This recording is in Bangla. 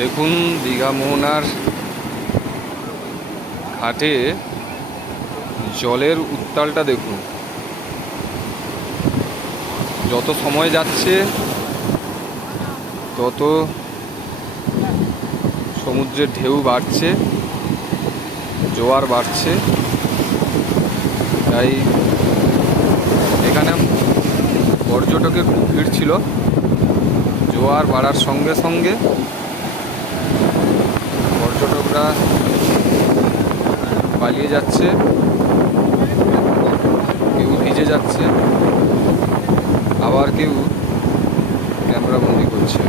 দেখুন দীঘা মোহনার ঘাটে জলের উত্তালটা দেখুন। যত সময় যাচ্ছে তত সমুদ্রের ঢেউ বাড়ছে, জোয়ার বাড়ছে। তাই এখানে পর্যটকের খুব ভিড় ছিল। জোয়ার বাড়ার সঙ্গে সঙ্গে পর্যটকরা পালিয়ে যাচ্ছে, কেউ ভিজে যাচ্ছে, আবার কেউ ক্যামেরা বন্দি করছে।